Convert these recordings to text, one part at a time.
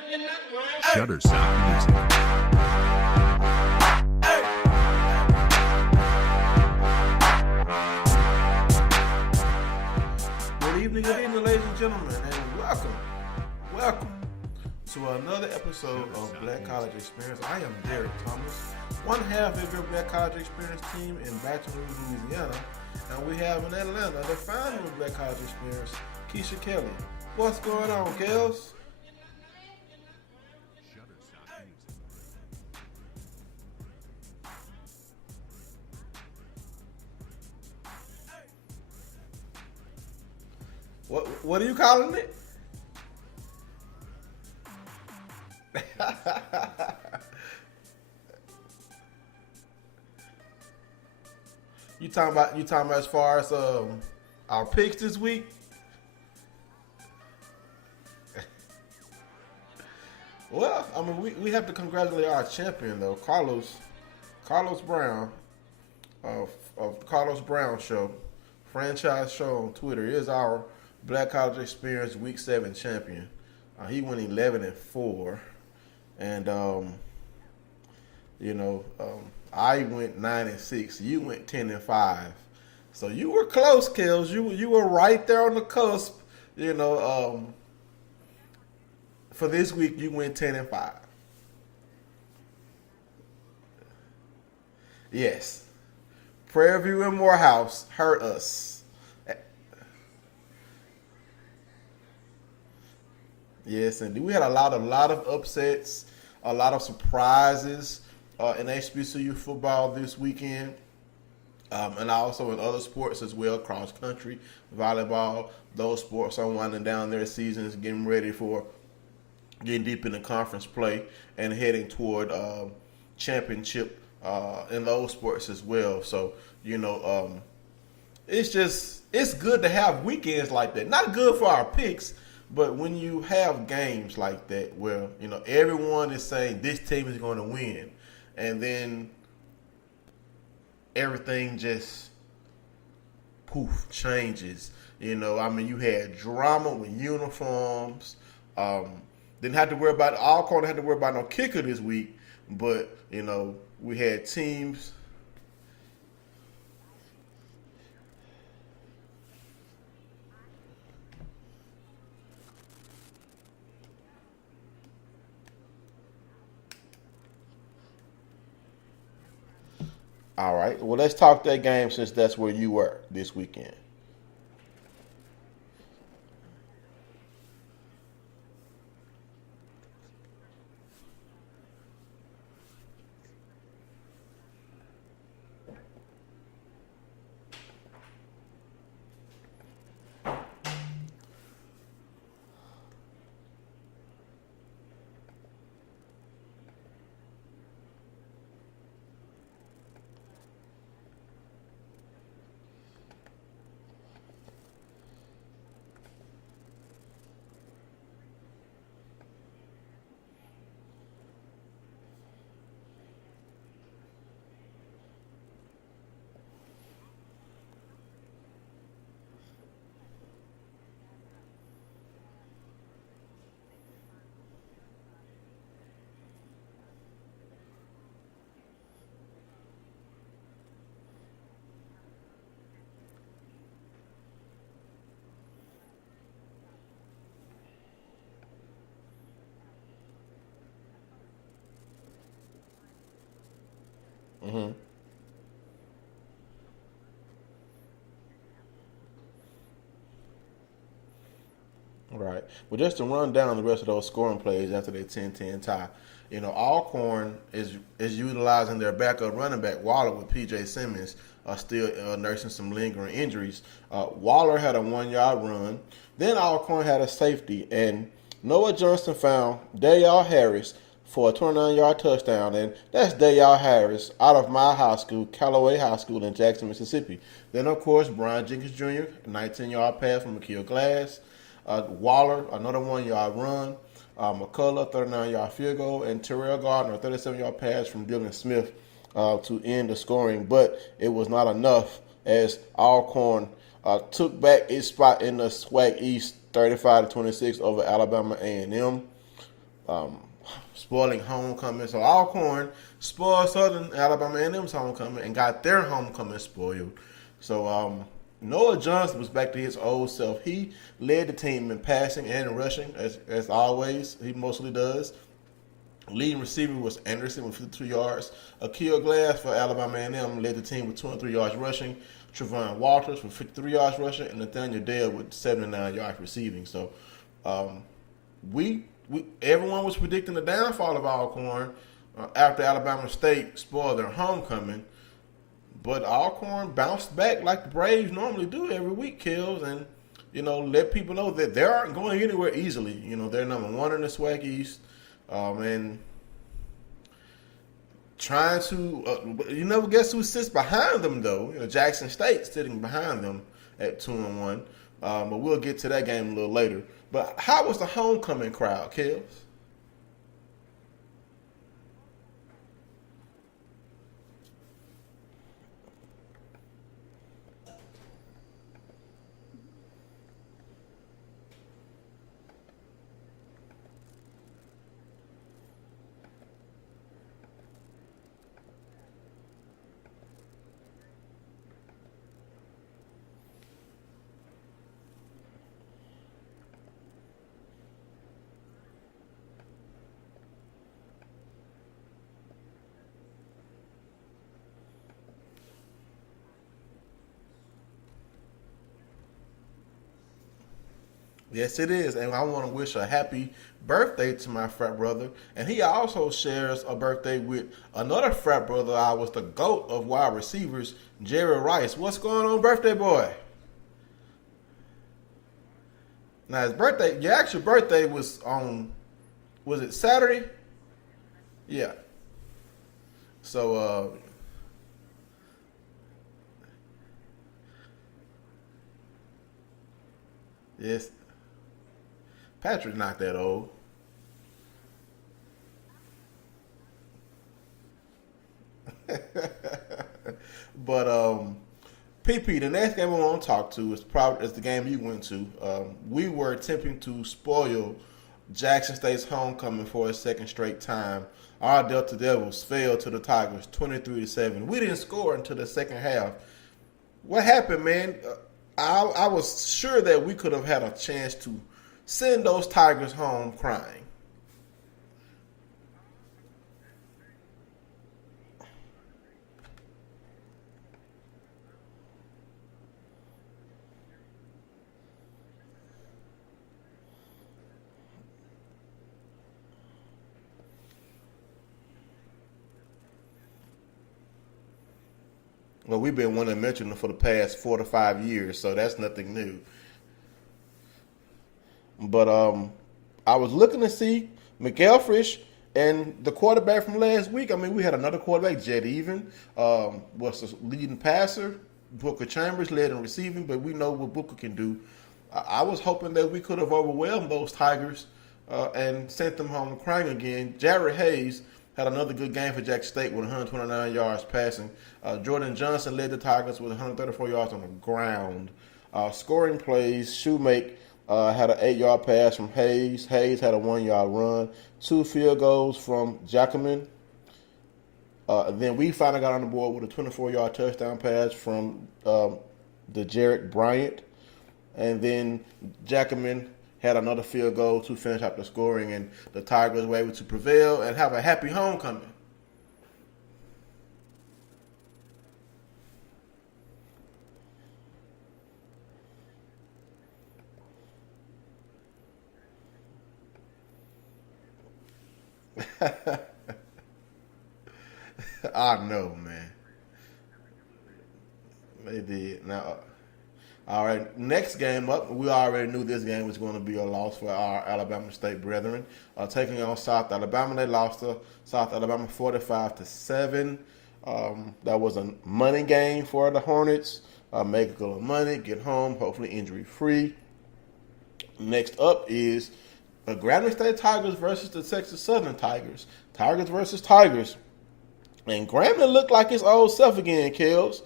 Shutterstock Music. Good evening, ladies and gentlemen, and welcome to another episode of Black College Experience. I am Derek Thomas, one half of your Black College Experience team in Baton Rouge, Louisiana, and we have in Atlanta the founder of Black College Experience, Keisha Kelly. What's going on, Kels? What are you calling it? You talking about as far as our picks this week? Well, I mean, we have to congratulate our champion though, Carlos Brown of Carlos Brown Show, franchise show on Twitter, is our Black College Experience Week 7 champion. He went 11-4, and I went 9-6. You went 10-5. So you were close, Kels. You were right there on the cusp. For this week, you went 10-5. Yes, Prairie View and Morehouse hurt us. Yes, and we had a lot of upsets, a lot of surprises in HBCU football this weekend, and also in other sports as well, cross country, volleyball. Those sports are winding down their seasons, getting deep into conference play and heading toward championship in those sports as well. So it's good to have weekends like that. Not good for our picks. But when you have games like that where, everyone is saying this team is going to win, and then everything just changes. You had drama with uniforms. Didn't have to worry about Alcorn, had to worry about no kicker this week, but we had teams. All right. Well, let's talk that game since that's where you were this weekend. Mm-hmm. Right. Well, just to run down the rest of those scoring plays after their 10-10 tie, Alcorn is utilizing their backup running back, Waller, with P.J. Simmons still nursing some lingering injuries. Waller had a 1-yard run. Then Alcorn had a safety, and Noah Johnson found Dayal Harris for a 29-yard touchdown, and that's Dayal Harris out of my high school, Callaway High School in Jackson, Mississippi. Then, of course, Brian Jenkins Jr., 19-yard pass from McKeel Glass. Waller, another 1-yard run. McCullough, 39-yard field goal. And Terrell Gardner, a 37-yard pass from Dylan Smith to end the scoring. But it was not enough as Alcorn took back its spot in the SWAC East 35-26 over Alabama A&M. spoiling homecoming. So Alcorn spoiled Southern Alabama A&M's homecoming and got their homecoming spoiled. So Noah Johnson was back to his old self. He led the team in passing and rushing, as always. He mostly does. Leading receiver was Anderson with 52 yards. Akil Glass for Alabama A&M led the team with 23 yards rushing. Trevon Walters with 53 yards rushing, and Nathaniel Dale with 79 yards receiving. So, we everyone was predicting the downfall of Alcorn after Alabama State spoiled their homecoming. But Alcorn bounced back like the Braves normally do every week, Kills, and let people know that they aren't going anywhere easily. They're number one in the SWAC East, and trying to you never guess who sits behind them though. Jackson State sitting behind them at 2-1. But we'll get to that game a little later. But how was the homecoming crowd, Kills? Yes, it is, and I want to wish a happy birthday to my frat brother. And he also shares a birthday with another frat brother. I was the GOAT of wide receivers, Jerry Rice. What's going on, birthday boy? Now his birthday, your actual birthday was was it Saturday? Yeah. So, yes, Patrick's not that old. But PP, the next game I want to talk to is the game you went to. We were attempting to spoil Jackson State's homecoming for a second straight time. Our Delta Devils fell to the Tigers 23-7. We didn't score until the second half. What happened, man? I was sure that we could have had a chance to send those Tigers home crying. Well, we've been wanting to mention them for the past 4 to 5 years, so that's nothing new. But I was looking to see McElfresh and the quarterback from last week. I mean, we had another quarterback, Jed Even, was the leading passer. Booker Chambers led in receiving, but we know what Booker can do. I was hoping that we could have overwhelmed those Tigers and sent them home crying again. Jared Hayes had another good game for Jack State with 129 yards passing. Jordan Johnson led the Tigers with 134 yards on the ground. Scoring plays, Shoemake had an 8-yard pass from Hayes. Hayes had a 1-yard run. 2 field goals from Jackman. Then we finally got on the board with a 24-yard touchdown pass from the Jarrett Bryant. And then Jackman had another field goal to finish up the scoring, and the Tigers were able to prevail and have a happy homecoming. I know, man. They did. Now, all right, next game up, we already knew this game was going to be a loss for our Alabama State brethren. Taking on South Alabama, they lost to South Alabama 45-7. That was a money game for the Hornets. Make a little money, get home, hopefully injury free. Next up is the Grambling State Tigers versus the Texas Southern Tigers. Tigers versus Tigers. And Grambling looked like his old self again, Kels.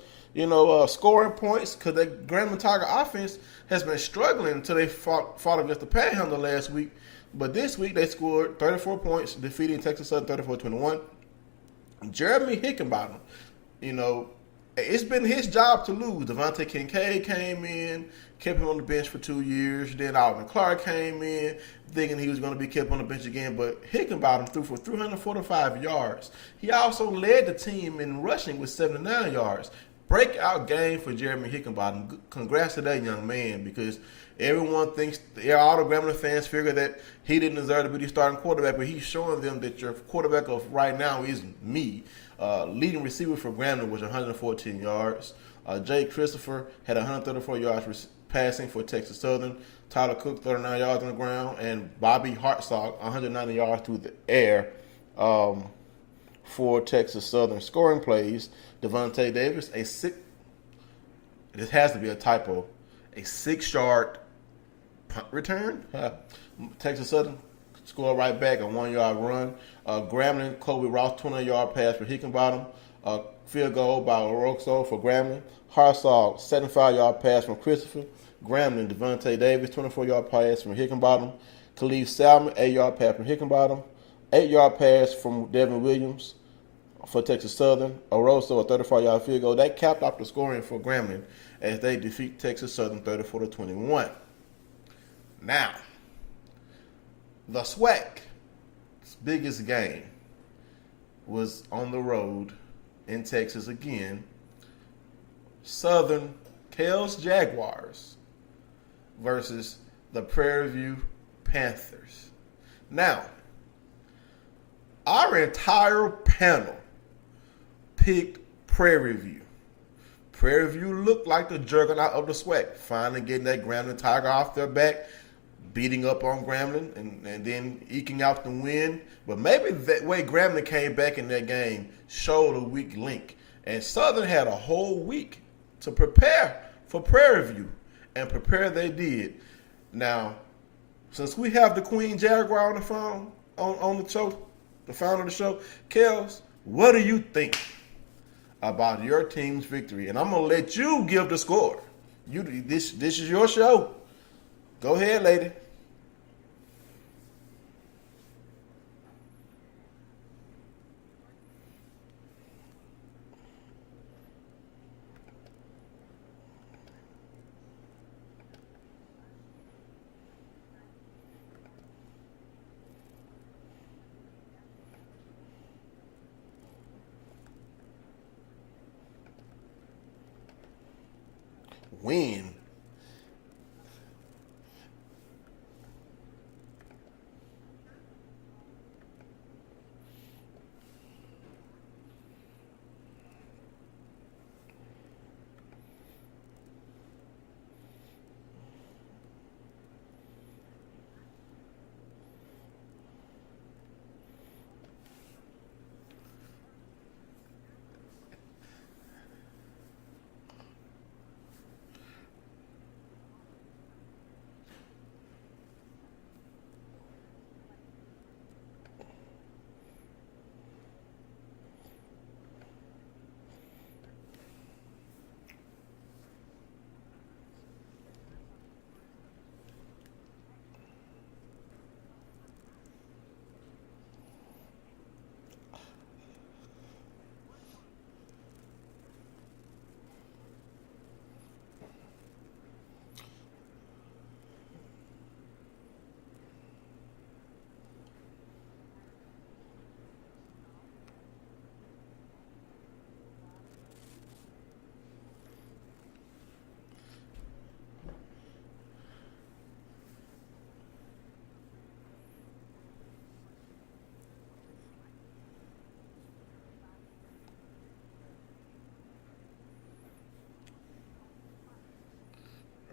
Scoring points because the Grambling Tiger offense has been struggling until they fought against the Panhandle last week. But this week they scored 34 points, defeating Texas Southern 34-21. Jeremy Hickenbottom, you know, it's been his job to lose. Devontae Kincaid came in, kept him on the bench for 2 years. Then Alvin Clark came in, thinking he was going to be kept on the bench again. But Hickenbottom threw for 345 yards. He also led the team in rushing with 79 yards. Breakout game for Jeremy Hickenbottom. Congrats to that young man, because everyone thinks, all the Grambling fans figure that he didn't deserve to be the starting quarterback, but he's showing them that your quarterback of right now is me. Leading receiver for Grambling was 114 yards. Jay Christopher had 134 yards passing for Texas Southern. Tyler Cook, 39 yards on the ground. And Bobby Hartsock, 190 yards through the air for Texas Southern. Scoring plays, Devontae Davis, this has to be a typo, a 6-yard punt return. Texas Southern scored right back, a 1-yard run. Grambling, Kobe Ross, 20-yard pass for Hickenbottom. Field goal by Oroxo for Grambling. Harsaw, 75-yard pass from Christopher. Grambling, Devontae Davis, 24-yard pass from Hickenbottom. Khalif Salmon, 8-yard pass from Hickenbottom. 8-yard pass from Devin Williams for Texas Southern. Oroso, a 34-yard field goal. That capped off the scoring for Grambling as they defeat Texas Southern 34-21. Now, the SWAC's biggest game was on the road in Texas again. Southern Kells Jaguars versus the Prairie View Panthers. Now, our entire panel picked Prairie View. Prairie View looked like the juggernaut of the SWAC, finally getting that Grambling Tiger off their back, beating up on Grambling, and then eking out the win. But maybe that way Grambling came back in that game showed a weak link. And Southern had a whole week to prepare for Prairie View, and prepare they did. Now, since we have the Queen Jaguar on the phone, on the show, the founder of the show, Kels, what do you think about your team's victory? And I'm going to let you give the score. This is your show. Go ahead, lady. Win.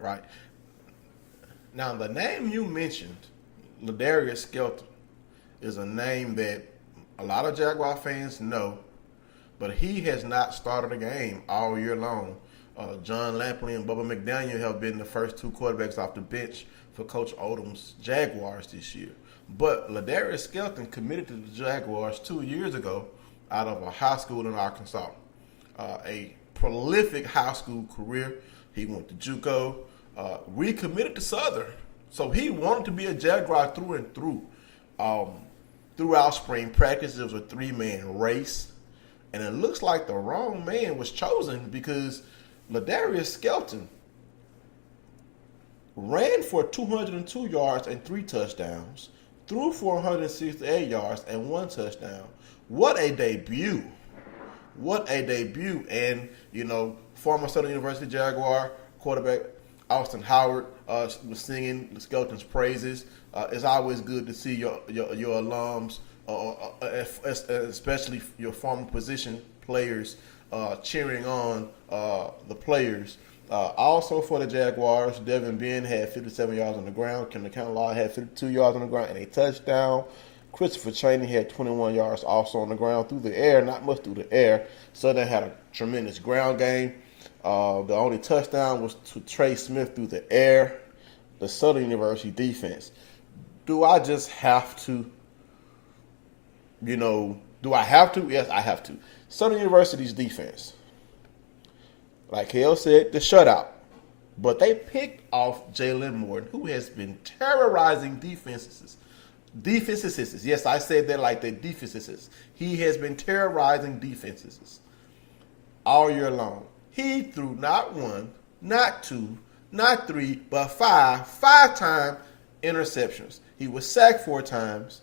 Right. Now, the name you mentioned, Ladarius Skelton, is a name that a lot of Jaguar fans know, but he has not started a game all year long. John Lampley and Bubba McDaniel have been the first two quarterbacks off the bench for Coach Odom's Jaguars this year. But Ladarius Skelton committed to the Jaguars 2 years ago out of a high school in Arkansas. A prolific high school career. He went to JUCO, recommitted to Southern So he wanted to be a Jaguar through and through. Throughout spring practice, it was a 3-man race. And it looks like the wrong man was chosen because Ladarius Skelton ran for 202 yards and 3 touchdowns, threw for 168 yards and 1 touchdown. What a debut. What a debut. And, former Southern University Jaguar quarterback Austin Howard was singing Skelton's praises. It's always good to see your alums, especially your former position players, cheering on the players. Also for the Jaguars, Devin Ben had 57 yards on the ground. Kendall Law had 52 yards on the ground and a touchdown. Christopher Chaney had 21 yards also on the ground. Through the air, not much through the air. Southern had a tremendous ground game. The only touchdown was to Trey Smith through the air. The Southern University defense. Do I just have to, do I have to? Yes, I have to. Southern University's defense. Like Hale said, the shutout. But they picked off Jalen Morton, who has been terrorizing defenses. Defenses. Yes, I said that like the defenses. He has been terrorizing defenses all year long. He threw not 1, not 2, not 3, but 5 interceptions. He was sacked 4 times.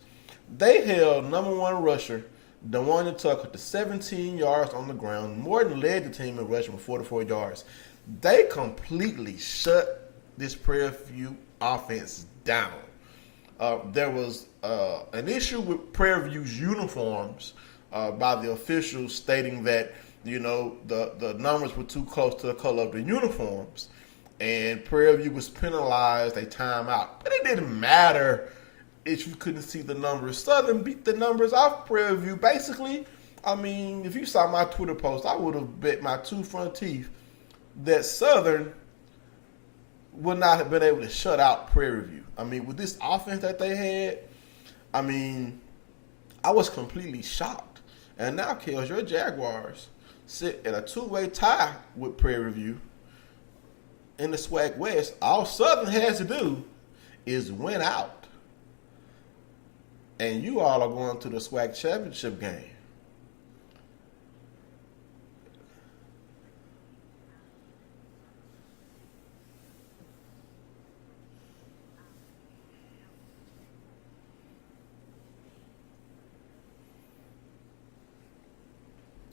They held number 1 rusher, DeWanda Tucker, to 17 yards on the ground. Morton led the team in rushing with 44 yards. They completely shut this Prairie View offense down. There was an issue with Prairie View's uniforms by the officials stating that, the numbers were too close to the color of the uniforms. And Prairie View was penalized a timeout. But it didn't matter if you couldn't see the numbers. Southern beat the numbers off Prairie View. Basically, if you saw my Twitter post, I would have bet my 2 front teeth that Southern would not have been able to shut out Prairie View. With this offense that they had, I was completely shocked. And now, Kels, your Jaguars sit in a 2-way tie with Prairie View in the SWAC West. All Southern has to do is win out. And you all are going to the SWAC championship game.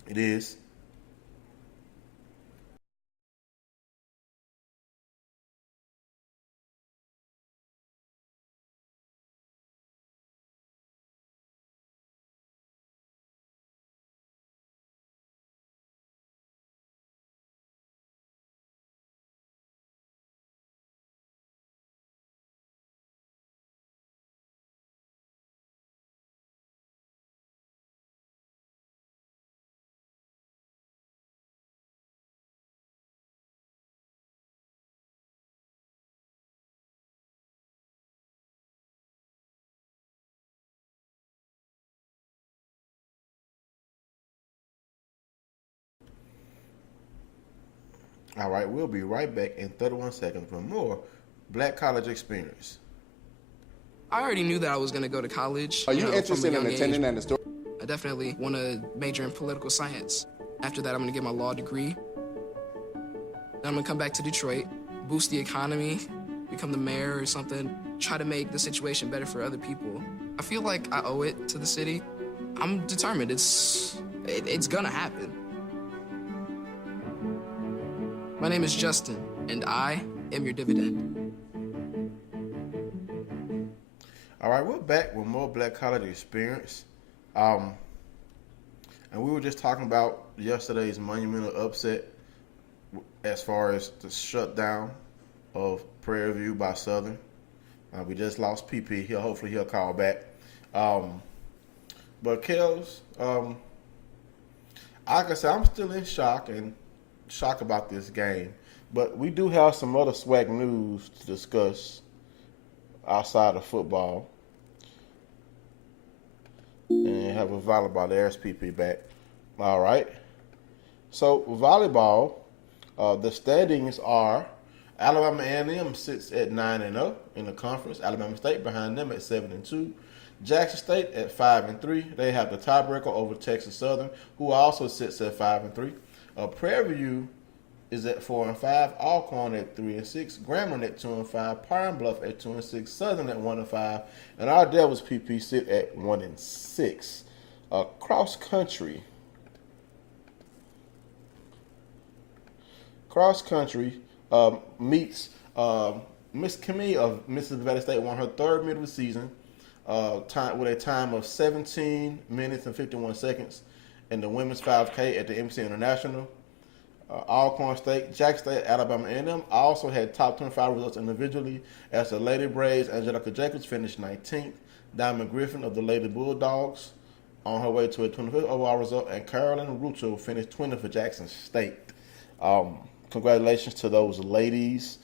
It is. All right, we'll be right back in 31 seconds for more Black College Experience. I already knew that I was going to go to college. Are you interested in attending an historic? I definitely want to major in political science. After that, I'm going to get my law degree. Then I'm going to come back to Detroit, boost the economy, become the mayor or something, try to make the situation better for other people. I feel like I owe it to the city. I'm determined. It's going to happen. My name is Justin, and I am your dividend. All right, we're back with more Black College Experience. And we were just talking about yesterday's monumental upset as far as the shutdown of Prairie View by Southern. We just lost PP. Hopefully he'll call back. But Kels, like I said, I'm still in shock about this game. But we do have some other SWAC news to discuss outside of football. And have a volleyball. There's PP back. All right. So volleyball, the standings are Alabama A&M sits at 9-0 in the conference. Alabama State behind them at 7-2. Jackson State at 5-3. They have the tiebreaker over Texas Southern, who also sits at 5-3. Prairie View is at 4-5. Alcorn at 3-6. Grambling at 2-5. Pine Bluff at 2-6. Southern at 1-5. And our Devils PP sit at 1-6. Cross country meets Miss Kimmy of Mississippi Valley State won her third meet of the season with a time of 17 minutes and 51 seconds in the women's 5K at the MC International. Alcorn State, Jackson State, Alabama A&M also had top 25 results individually as the Lady Braves, Angelica Jacobs, finished 19th. Diamond Griffin of the Lady Bulldogs on her way to a 25th overall result, and Carolyn Rucho finished 20th for Jackson State. Congratulations to those ladies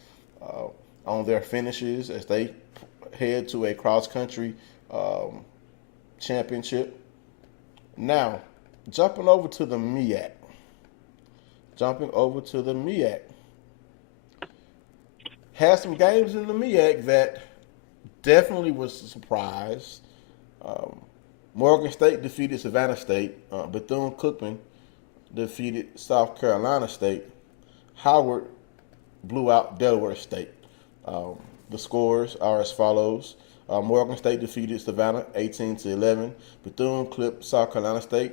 on their finishes as they head to a cross-country championship. Now, jumping over to the MEAC. Had some games in the MEAC that definitely was a surprise. Morgan State defeated Savannah State. Bethune-Cookman defeated South Carolina State. Howard blew out Delaware State. The scores are as follows. Morgan State defeated Savannah 18-11. Bethune clipped South Carolina State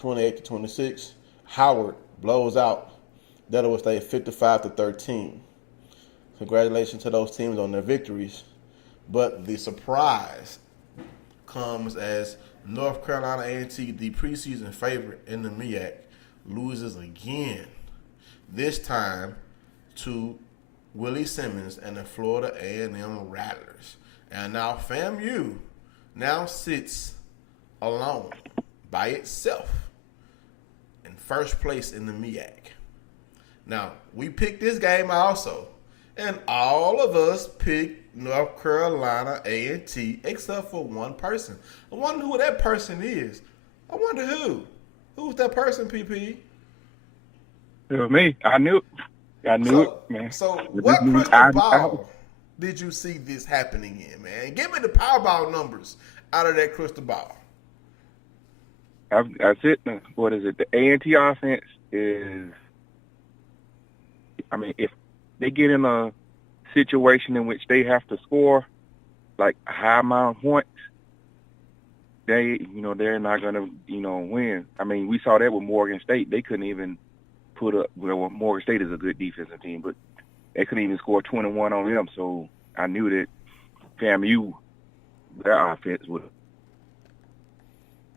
28-26. Howard blows out Delaware State 55-13. Congratulations to those teams on their victories. But the surprise comes as North Carolina A&T, the preseason favorite in the MEAC, loses again. This time to Willie Simmons and the Florida A&M Rattlers. And now FAMU now sits alone by itself in first place in the MEAC. Now, we picked this game also, and all of us picked North Carolina A&T except for one person. I wonder who that person is. I wonder who. Who's that person, PP? It was me. I knew it, man. So what crystal ball did you see this happening in, man? Give me the Powerball numbers out of that crystal ball. That's it. What is it? The A&T offense is, I mean, if they get in a situation in which they have to score like a high amount of points, they're not going to, win. I mean, we saw that with Morgan State. They couldn't even put up, well, Morgan State is a good defensive team, but they couldn't even score 21 on them. So I knew that FAMU, their offense would.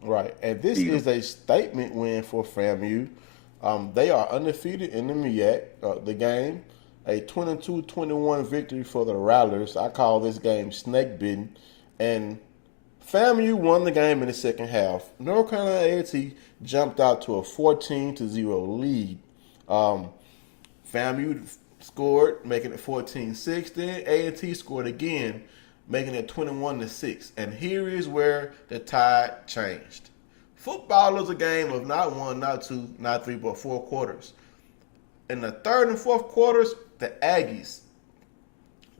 Right, and this is a statement win for FAMU. They are undefeated in the MEAC. The game, a 22-21 victory for the Rattlers. I call this game snake bitten, and FAMU won the game in the second half. North Carolina A&T jumped out to a 14-0 lead. FAMU scored, making it 14-6. Then A&T scored again, making it 21-6. And here is where the tide changed. Football is a game of not one, not two, not three, but 4 quarters. In the third and fourth quarters, the Aggies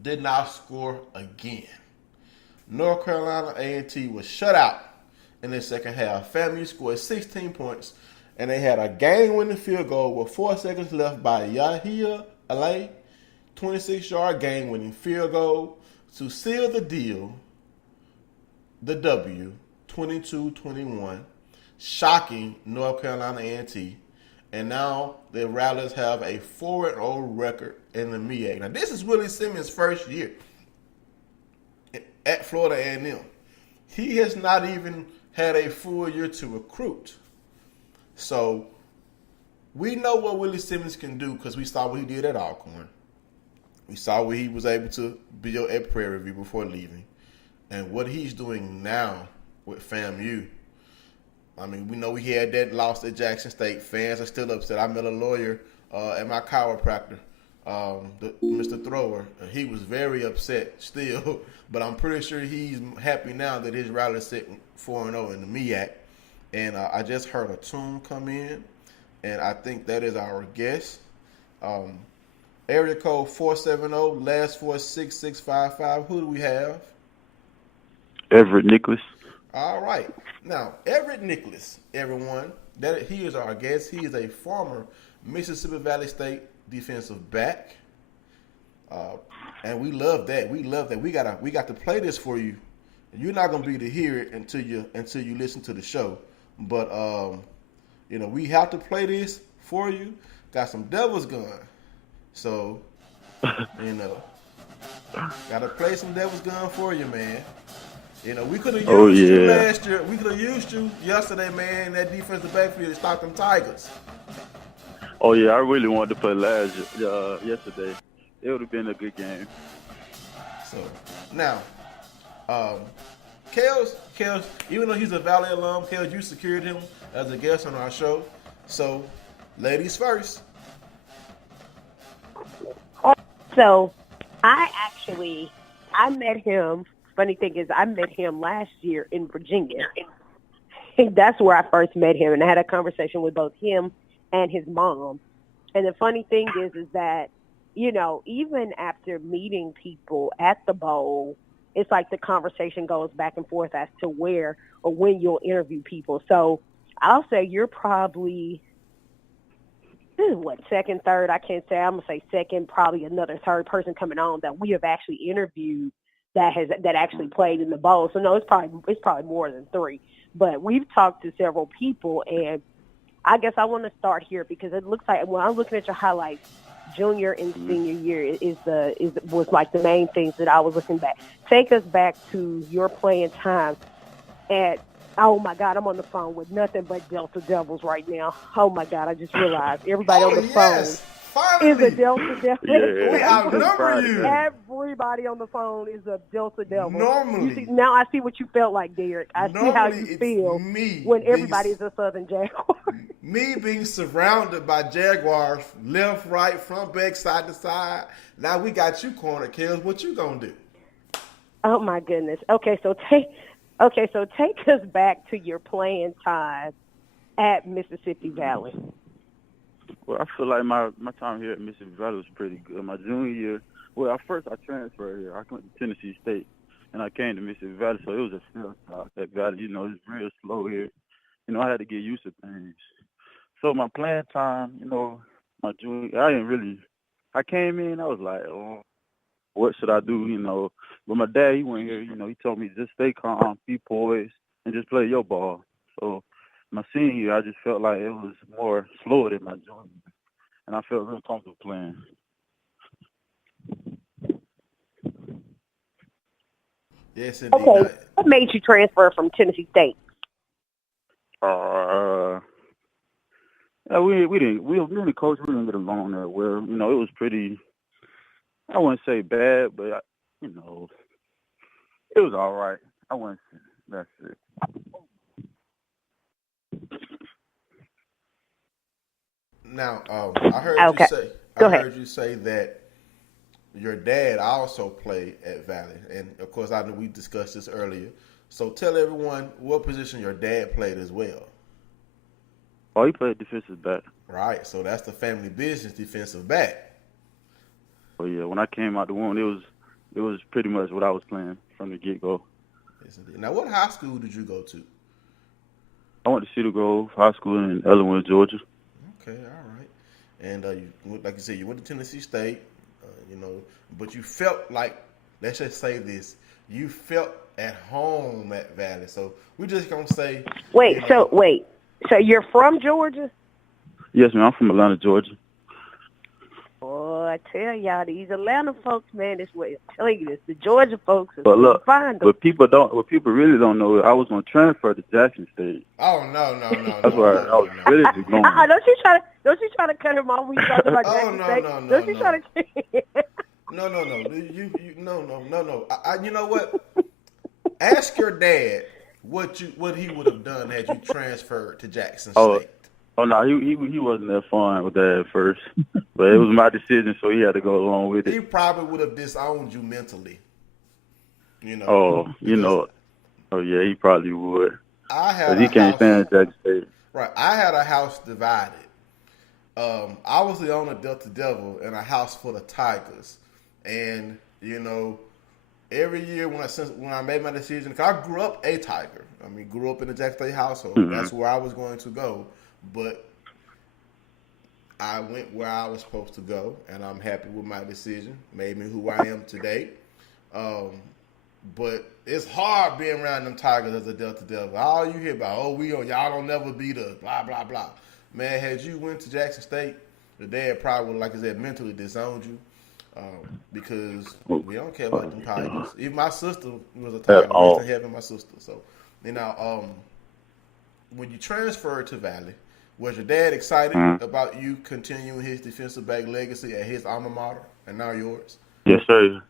did not score again. North Carolina A&T was shut out in the second half. FAMU scored 16 points, and they had a game-winning field goal with 4 seconds left by Yahia Alay, 26-yard game-winning field goal to seal the deal, the W, 22-21, shocking North Carolina A&T. And now the Rattlers have a 4-0 record in the MEAC. Now, this is Willie Simmons' first year at Florida A&M. He has not even had a full year to recruit. So we know what Willie Simmons can do because we saw what he did at Alcorn. We saw what he was able to build at Prairie View before leaving. And what he's doing now with FAMU. I mean, we know he had that loss at Jackson State. Fans are still upset. I met a lawyer at my chiropractor, Mr. Thrower. He was very upset still, but I'm pretty sure he's happy now that his Rattlers sit 4-0 in the MEAC. And I just heard a tune come in, and I think that is our guest. area code 470, last 46655. Who do we have? Everett Nicholas. All right. Now, Everett Nicholas, everyone, he is our guest. He is a former Mississippi Valley State defensive back. And we love that. We love that. We got to play this for you. You're not gonna be able to hear it until you listen to the show. But we have to play this for you. Got some Devil's Gun. So, gotta play some Devil's Gun for you, man. We could have used you last year. We could have used you yesterday, man. That defensive backfield to stop them Tigers. Oh yeah, I really wanted to play yesterday. It would have been a good game. So now, Kels, even though he's a Valley alum, Kels, you secured him as a guest on our show. So, ladies first. So, I met him. Funny thing is, I met him last year in Virginia. That's where I first met him, and I had a conversation with both him and his mom. And the funny thing is that, even after meeting people at the bowl, it's like the conversation goes back and forth as to where or when you'll interview people. So I'll say you're probably, second, third, I can't say. I'm going to say second, probably another third person coming on that we have actually interviewed that actually played in the bowl. So no, it's probably more than three. But we've talked to several people, and I guess I want to start here because it looks like when I'm looking at your highlights, junior and senior year was like the main things that I was looking back. Take us back to your playing time at. Oh my God, I'm on the phone with nothing but Delta Devils right now. Oh my God, I just realized everybody on the phone is a Delta Devil. Yeah. We outnumber you. Everybody on the phone is a Delta Devil. Normally. Now I see what you felt like, Derek. I see how you feel when everybody's a Southern Jaguar. Me being surrounded by Jaguars, left, right, front, back, side to side. Now we got you cornered, Kels. What you gonna do? Oh my goodness. Okay, so take us back to your playing time at Mississippi Valley. Well, I feel like my time here at Mississippi Valley was pretty good. My junior year, at first I transferred here. I went to Tennessee State, and I came to Mississippi Valley, so it was a still talk at Valley. It's real slow here. I had to get used to things. So my playing time, my junior, I came in, I was like, oh, what should I do, But my dad, he went here, he told me just stay calm, be poised, and just play your ball. So my senior year, I just felt like it was more slower than my junior year, and I felt real comfortable playing. Yes, indeed. Okay, what made you transfer from Tennessee State? We didn't coach. We didn't get along that well. It was pretty. I wouldn't say bad, but it was all right. I wouldn't say that's it. Now, I heard you say that your dad also played at Valley, and of course, I know we discussed this earlier. So tell everyone what position your dad played as well. Oh, he played defensive back. Right, so that's the family business, defensive back. Oh yeah, when I came out the womb, it was pretty much what I was playing from the get-go. Yes, indeed. Now, what high school did you go to? I went to Cedar Grove High School in Albany, Georgia. Okay, all right. And like you said, you went to Tennessee State, but you felt like, let's just say this, you felt at home at Valley. So we're just going to say. So you're from Georgia? Yes, man. I'm from Atlanta, Georgia. Oh, I tell y'all, these Atlanta folks, man, this way. I'm telling you this, the Georgia folks. But look, what people really don't know, I was going to transfer to Jackson State. Oh no! That's where I was really going. Don't you try to cut him off when you talk about Jackson State? Don't you try to? No. No. You know what? Ask your dad what he would have done had you transferred to Jackson State. Oh no, he wasn't that fun with that at first, but it was my decision, so he had to go along with it. He probably would have disowned you mentally. Oh yeah, he probably would. Because he can't stand Jackson State. Right, I had a house divided. I was the owner of Delta Devil in a house full of tigers, and every year when I made my decision, because I grew up a tiger. I mean, grew up in the Jackson State household. Mm-hmm. That's where I was going to go, but I went where I was supposed to go, and I'm happy with my decision. Made me who I am today. But it's hard being around them tigers as a Delta Devil. All you hear about, y'all don't never beat us, blah blah blah. Man, had you went to Jackson State, the dad probably would, like I said, mentally disowned you. Because we don't care about them tigers. Even my sister was a tiger. I used to have my sister. So, when you transferred to Valley, was your dad excited about you continuing his defensive back legacy at his alma mater and now yours? Yes, sir.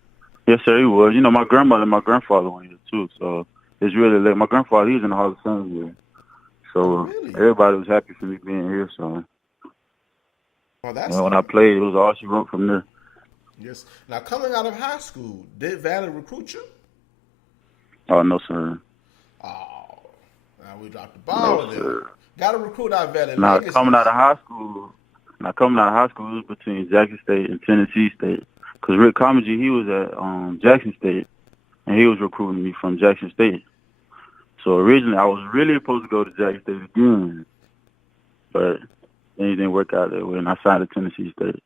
Yes, sir, he was. My grandmother and my grandfather went here, too. So, it's really like my grandfather, he's in the Hall of Fame here. So, really? Everybody was happy for me being here. So, when I played, it was all she wrote from there. Yes. Now, coming out of high school, did Valley recruit you? Oh, no, sir. Oh, now we dropped the ball there. Got to recruit out Valley. Now, coming out of high school, it was between Jackson State and Tennessee State. Because Rick Comedy, he was at Jackson State, and he was recruiting me from Jackson State. So originally, I was really supposed to go to Jackson State again, but it didn't work out that way, and I signed to Tennessee State.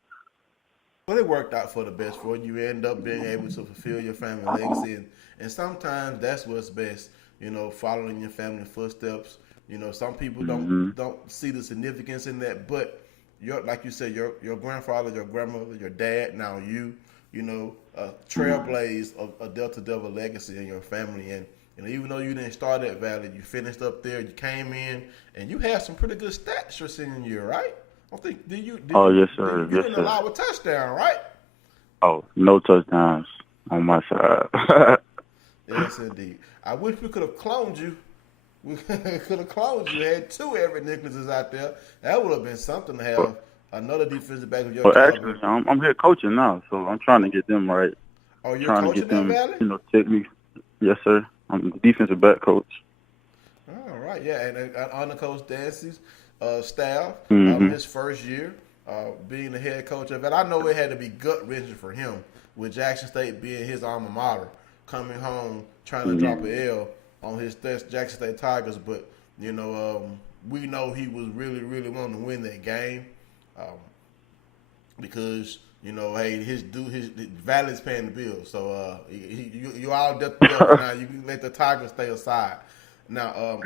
Well, it worked out for the best for you. You end up being able to fulfill your family legacy, and sometimes that's what's best. Following your family footsteps. Some people don't see the significance in that, but like you said, your grandfather, your grandmother, your dad, now you, trailblaze a Delta Devil legacy in your family, and even though you didn't start at Valley, you finished up there. You came in, and you had some pretty good stats your senior year, right? I think yes, sir. You didn't allow a touchdown, right? Oh, no touchdowns on my side. Yes, indeed. I wish we could have cloned you. We could have cloned you. Had two Everett Nicholases out there. That would have been something to have another defensive back of your actually, I'm here coaching now, so I'm trying to get them right. Oh, you're trying coaching to get them, Valley? Techniques. Yes, sir. I'm the defensive back coach. All right, yeah, and under Coach Dancy's staff, his first year being the head coach of it. I know it had to be gut-wrenching for him with Jackson State being his alma mater, coming home trying to drop an L on his Jackson State Tigers, but we know he was really, really wanting to win that game because his Valley's paying the bill, so you all definitely now. You can let the Tigers stay aside. Now,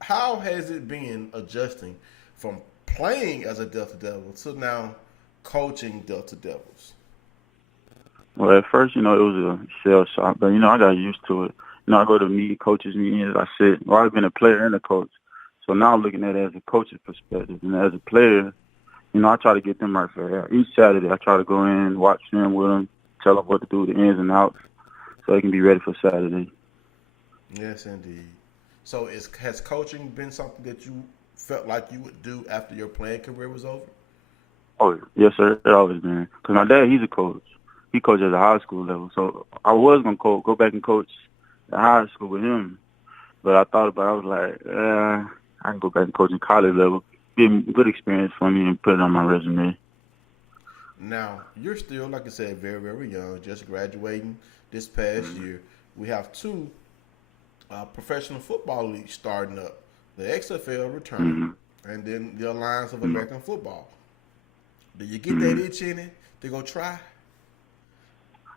how has it been adjusting from playing as a Delta Devil to now coaching Delta Devils? Well, at first, it was a shell shock, but I got used to it. I go to coaches meetings. I said, I've been a player and a coach, so now I'm looking at it as a coach's perspective, and as a player, I try to get them right for that. Each Saturday, I try to go in, watch film with them, tell them what to do, the ins and outs, so they can be ready for Saturday. Yes, indeed. So has coaching been something that you felt like you would do after your playing career was over? Oh, yes, sir. It always been. Because my dad, he's a coach. He coaches at the high school level. So I was going to go back and coach at high school with him. But I thought about it. I was like, I can go back and coach in college level. Be a good experience for me and put it on my resume. Now, you're still, like I said, very, very young, just graduating this past year. We have two professional football leagues starting up. The XFL returning, and then the Alliance of American Football. Do you get that itch in it to go try?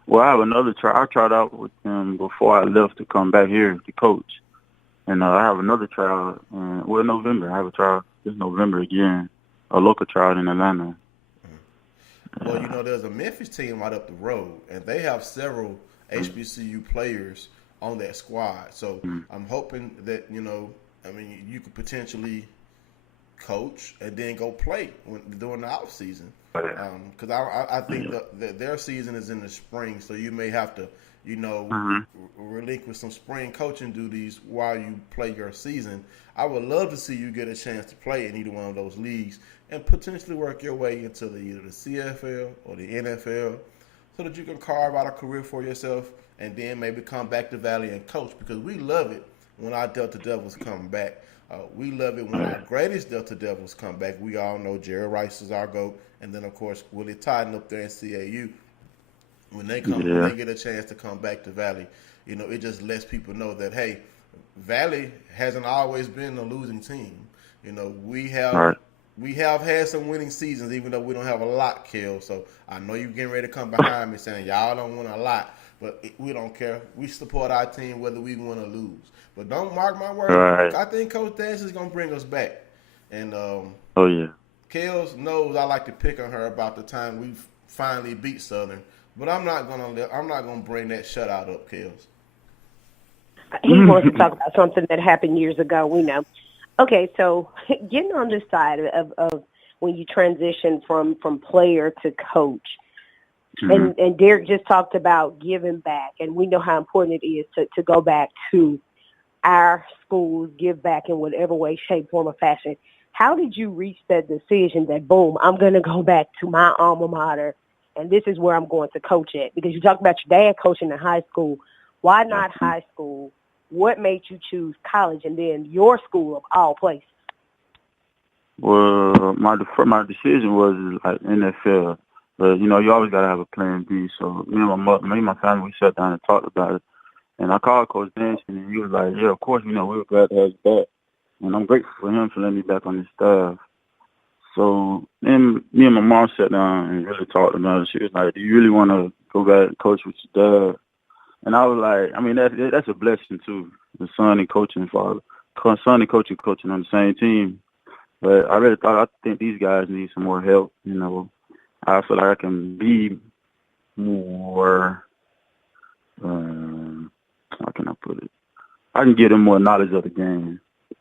Well, I have another try. I tried out with them before I left to come back here to coach. And I have another trial in November. I have a trial this November again, a local trial in Atlanta. Well, there's a Memphis team right up the road, and they have several HBCU players on that squad. So I'm hoping that, you could potentially coach and then go play during the off season. Because I think that their season is in the spring, so you may have to, relinquish some spring coaching duties while you play your season. I would love to see you get a chance to play in either one of those leagues and potentially work your way into either the CFL or the NFL so that you can carve out a career for yourself and then maybe come back to Valley and coach, because we love it when our Delta Devils come back. We love it when our greatest Delta Devils come back. We all know Jerry Rice is our GOAT, and then, of course, Willie Totten up there in CAU. When they come, when they get a chance to come back to Valley, it just lets people know that, hey, Valley hasn't always been a losing team. We have had some winning seasons, even though we don't have a lot, Kel. So I know you're getting ready to come behind me saying y'all don't win a lot, but we don't care. We support our team whether we win or lose. But don't mark my words. Right. I think Coach Dash is going to bring us back. And Kel knows I like to pick on her about the time we finally beat Southern. But I'm not gonna bring that shutout up, Kels. He wants to talk about something that happened years ago. We know. Okay, so getting on this side of when you transition from player to coach, and Derek just talked about giving back, and we know how important it is to go back to our schools, give back in whatever way, shape, form, or fashion. How did you reach that decision that, boom, I'm going to go back to my alma mater, and this is where I'm going to coach at? Because you talked about your dad coaching in high school. Why not high school? What made you choose college and then your school of all places? Well, my decision was like NFL, but you always gotta have a plan B. So me and my family, we sat down and talked about it, and I called Coach Dancy, and he was like, "Yeah, of course, we were glad to have you back, and I'm grateful for him for letting me back on his staff." So then me and my mom sat down and really talked about it. She was like, "Do you really want to go back and coach with your dad?" And I was like, I mean, that's a blessing too, the son and coaching father, son and coaching on the same team. But I think these guys need some more help. I feel like I can be more, how can I put it? I can give them more knowledge of the game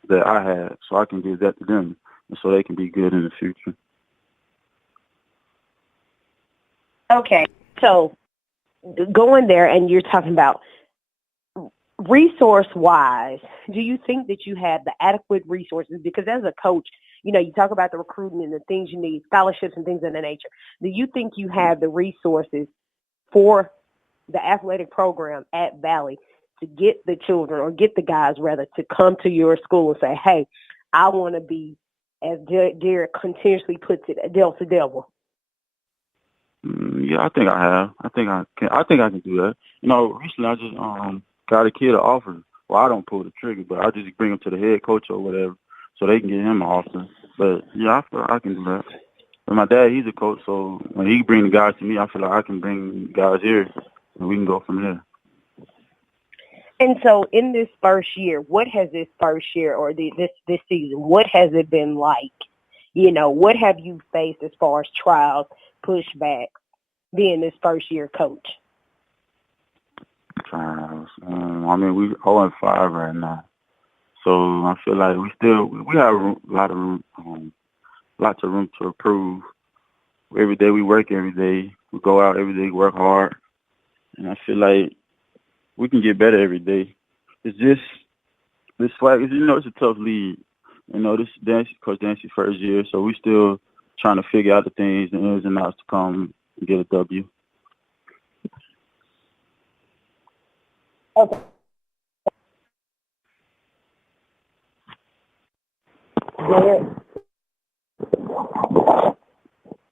that I had, so I can give that to them, and so they can be good in the future. Okay, so going there, and you're talking about resource-wise, do you think that you have the adequate resources? Because as a coach, you talk about the recruiting and the things you need, scholarships and things of that nature. Do you think you have the resources for the athletic program at Valley to get the children, or get the guys rather, to come to your school and say, hey, I want to be, as Derek continuously puts it, a Delta Devil? Yeah, I think I have. I think I can do that. Recently I just got a kid an offer. Well, I don't pull the trigger, but I just bring him to the head coach or whatever, so they can get him an offer. But yeah, I feel like I can do that. But my dad, he's a coach, so when he bring the guys to me, I feel like I can bring guys here, and we can go from there. And so, in this first year, what has this first year or this season, what has it been like? What have you faced as far as trials, pushbacks, being this first year coach? Trials. I mean, we 0-5 right now, so I feel like we have lots of room to improve. Every day we work, every day we go out, every day we work hard, and I feel like we can get better every day. It's just this flag. It's a tough league. This Coach Dancy's first year, so we still trying to figure out the things, the ins and outs to come and get a W. Okay. Derek.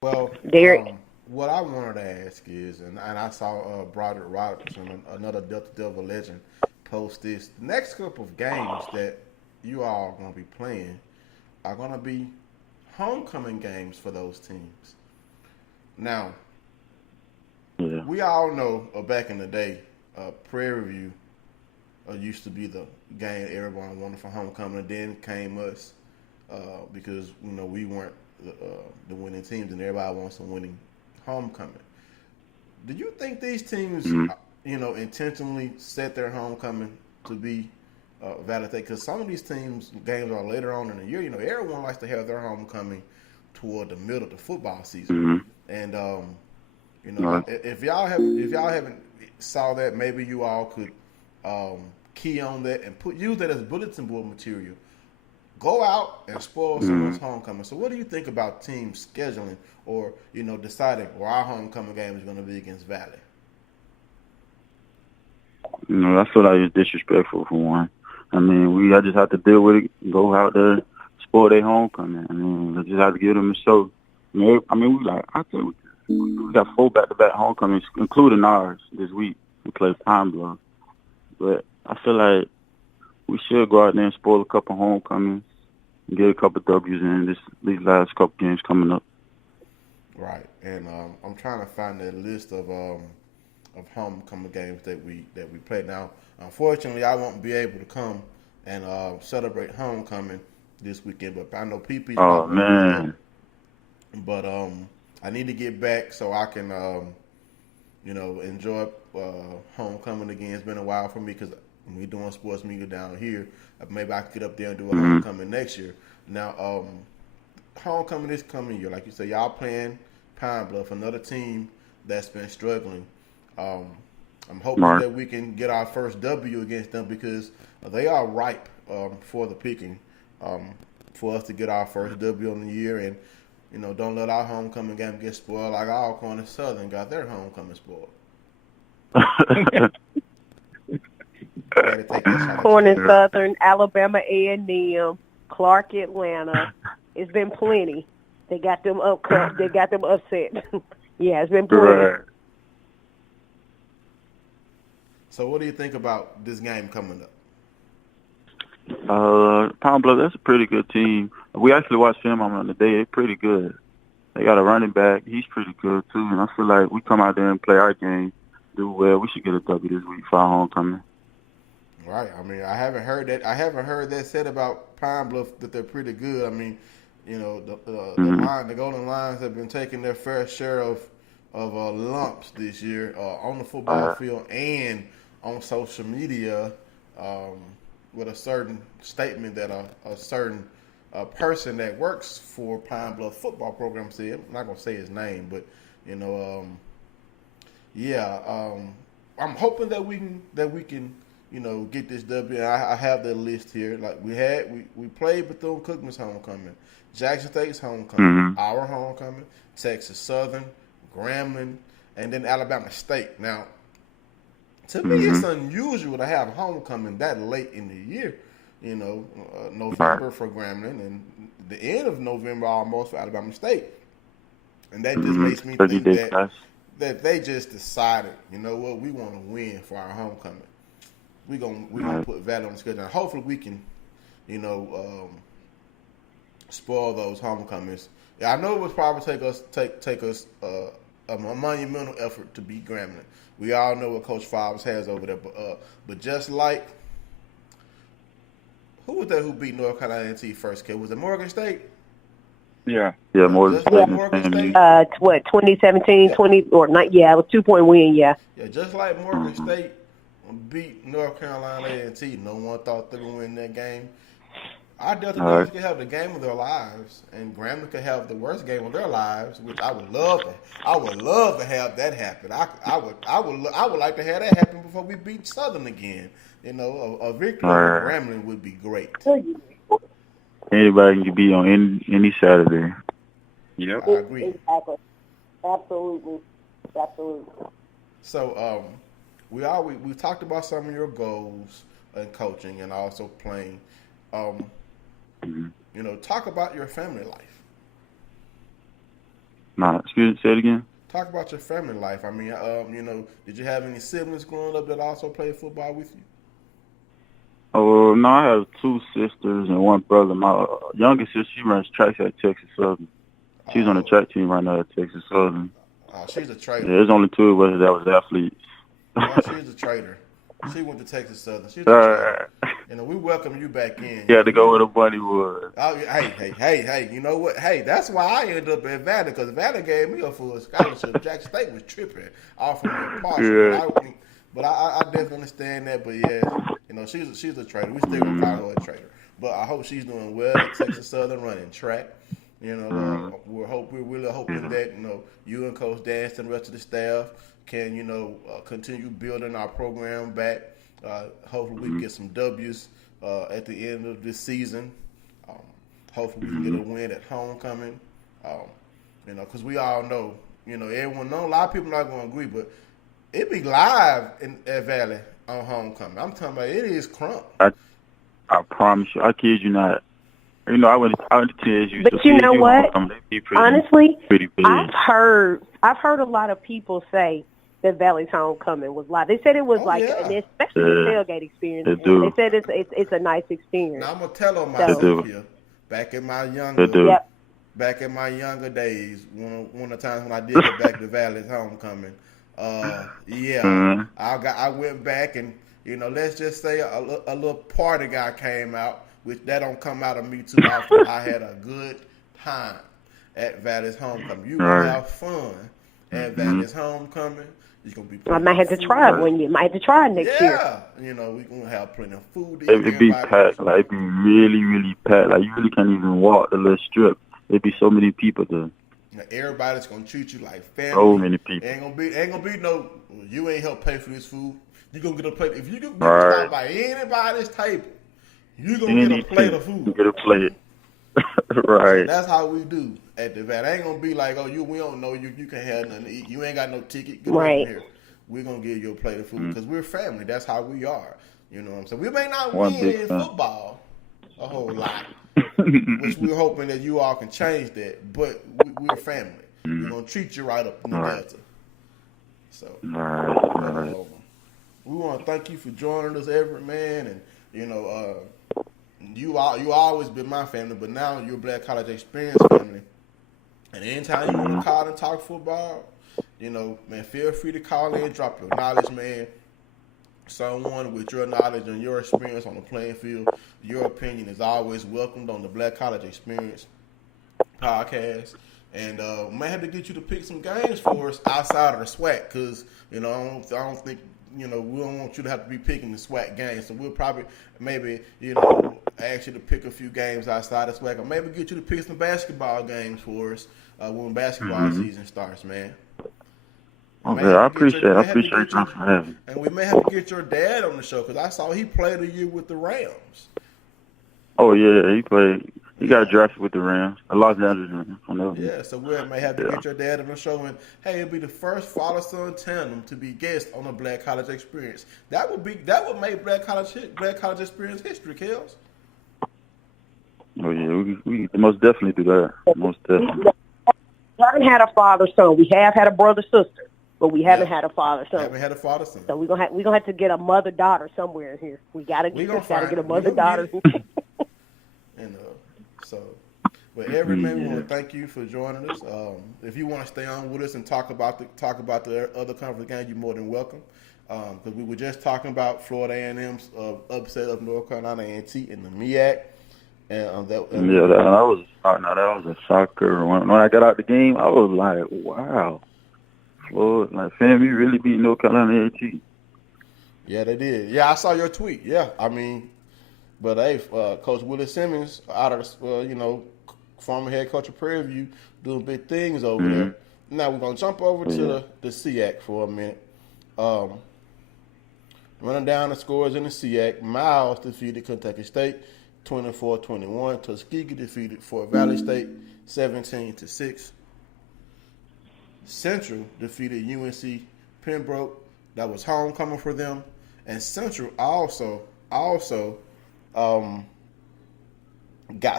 Well, Derek. What I wanted to ask is, and I saw Broderick Robertson, another Delta Devil legend, post this. The next couple of games that you all are going to be playing are going to be homecoming games for those teams. Now, we all know back in the day, Prairie View used to be the game everyone wanted for homecoming, and then came us because we weren't the winning teams, and everybody wants a winning homecoming. Do you think these teams, intentionally set their homecoming to be validated? Because some of these teams' games are later on in the year. Everyone likes to have their homecoming toward the middle of the football season. And if y'all haven't saw that, maybe you all could key on that and use that as bulletin board material. Go out and spoil someone's homecoming. So what do you think about teams scheduling or, deciding where our homecoming game is going to be against Valley? I feel like it's disrespectful for one. I mean, I just have to deal with it, go out there, support their homecoming. I mean, I just have to give them a show. I mean, we got 4 back-to-back homecomings, including ours this week. We play Pine Bluff. But I feel like we should go out there and spoil a couple homecomings and get a couple W's in these last couple games coming up. Right, and I'm trying to find that list of homecoming games that we play. Now, unfortunately, I won't be able to come and celebrate homecoming this weekend. But I know PP's. Oh man! But I need to get back so I can enjoy homecoming again. It's been a while for me because we doing sports media down here. Maybe I can get up there and do a homecoming next year. Now, homecoming this coming year, like you said, y'all playing Pine Bluff, another team that's been struggling. I'm hoping that we can get our first W against them because they are ripe for the picking for us to get our first W on the year. And, don't let our homecoming game get spoiled like Alcorn and Southern got their homecoming spoiled. Alcorn and Southern, Alabama A&M, Clark, Atlanta. It's been plenty. They got them upset. Yeah, it's been plenty. Right. So what do you think about this game coming up? Pine Bluff, that's a pretty good team. We actually watched film on them today. They're pretty good. They got a running back. He's pretty good, too. And I feel like we come out there and play our game, do well. We should get a W this week for our homecoming. Right. I mean, I haven't heard that said about Pine Bluff that they're pretty good. I mean, the Golden Lions have been taking their fair share of lumps this year on the football field and on social media with a certain statement that a certain person that works for Pine Bluff football program said. I'm not gonna say his name, but I'm hoping that we can get this W. I have the list here. Like we played Bethune-Cookman's homecoming, Jackson State's homecoming, our homecoming, Texas Southern, Grambling, and then Alabama State. Now, to me, it's unusual to have homecoming that late in the year. November for Grambling and the end of November almost for Alabama State. And that just makes me think that they just decided, you know what, we want to win for our homecoming. We're gonna put value on the schedule. And hopefully we can, spoil those homecomings. Yeah, I know it would probably take us a monumental effort to beat Grambling. We all know what Coach Fobbs has over there, but just like who was that who beat North Carolina A&T first? Was it Morgan State? Yeah, Morgan State. 2017, 20 or not? Yeah, it was 2-point win. Yeah. Yeah, just like Morgan State beat North Carolina A&T. No one thought they would win that game. Our Delta Devils could have the game of their lives, and Grambling could have the worst game of their lives, which I would love to have that happen. I would like to have that happen before we beat Southern again. A victory over Grambling would be great. Anybody can be on any Saturday. Yep. I agree. Exactly. Absolutely. So, we talked about some of your goals in coaching and also playing. Talk about your family life. Say it again. Talk about your family life. I mean, did you have any siblings growing up that also played football with you? Oh, no, I have 2 sisters and 1 brother. My youngest sister, she runs track at Texas Southern. She's on the track team right now at Texas Southern. She's a traitor. Yeah, there's only 2 of us that was athletes. She's a traitor. She went to Texas Southern. She's a traitor. We welcome you back in. You had to go where the bunny was. Oh, hey, you know what? Hey, that's why I ended up at Valley, because Valley gave me a full scholarship. Jackson State was tripping off of me partial. Yeah. But I definitely understand that. But yeah, she's a traitor. We still gonna call her a traitor. But I hope she's doing well at Texas Southern running track. We're really hoping that you and Coach Dance and the rest of the staff can continue building our program back. Hopefully we can get some W's at the end of this season. Hopefully we can get a win at homecoming. Because we all know, everyone knows. A lot of people not going to agree, but it be live at Valley on homecoming. I'm talking about it is crunk. I promise you, I kid you not. You know, I went to TSU. But so you know TSU what? homecoming, they be pretty, Honestly, pretty big. I've heard a lot of people say that Valley's homecoming was live. They said it was and especially the tailgate experience. They said it's a nice experience. Now I'm gonna tell on myself here. Back in my younger days, one of the times when I did get back to Valley's homecoming, I went back and let's just say a little party guy came out, which that don't come out of me too often. I had a good time at Valley's homecoming. You will have fun at Valley's homecoming. You're gonna be. I might have to try it one year. Might have to try it next year. Yeah, we're gonna have plenty of food. It'd be packed. Like it'd be really, really packed. Like you really can't even walk the little strip. There'd be so many people there. Everybody's gonna treat you like family. So many people. Ain't gonna be no. You ain't help pay for this food. You gonna get a plate. If you get stopped by anybody's table, you gonna get a plate of food. You get a plate. Right. That's how we do at the vet. Ain't gonna be like, we don't know you. You can't have nothing to eat. You ain't got no ticket. Get over here. We're gonna give you a plate of food because we're family. That's how we are. You know what I'm saying? We may not win in football a whole lot, which we're hoping that you all can change that. But we're family. We're gonna treat you right up in the Delta. So, we want to thank you for joining us, Everett, man, and you always been my family, but now you're Black College Experience family. And anytime you want to call and talk football, man, feel free to call in, drop your knowledge, man. Someone with your knowledge and your experience on the playing field, your opinion is always welcomed on the Black College Experience podcast. And we may have to get you to pick some games for us outside of the SWAC because, I don't think, we don't want you to have to be picking the SWAC games. So we'll probably maybe, ask you to pick a few games outside of SWAC or maybe get you to pick some basketball games for us when basketball season starts, man. Okay, I appreciate you for having me. And we may have to get your dad on the show because I saw he played a year with the Rams. Oh, yeah, he played. He got drafted with the Rams. The Los Angeles Rams. Yeah, so we may have to get your dad on the show, and hey, it'll be the first father-son tandem to be guest on a Black College Experience. That would make Black College Experience history, Kels. Oh yeah, we most definitely do that. Most definitely. We haven't had a father-son. We have had a brother-sister, but we haven't had a father-son. Haven't had a father-son. So we're gonna have to get a mother-daughter somewhere in here. We gotta get a mother-daughter. But Everett, man, we want to thank you for joining us. If you want to stay on with us and talk about the other conference games, you're more than welcome. Because we were just talking about Florida A&M's upset of North Carolina A&T in the MEAC. And that was a shocker. When I got out the game, I was like, wow, Lord, like FAMU really beat North Carolina A&T. Yeah, they did. Yeah, I saw your tweet. Yeah, I mean, but hey, Coach Willie Simmons out of former head coach of Prairie View, doing big things over there. Now we're gonna jump over to the SEAC for a minute. Running down the scores in the SEAC, Miles defeated Kentucky State 24-21. Tuskegee defeated Fort Valley State 17-6. Central defeated UNC Pembroke. That was homecoming for them. And Central also got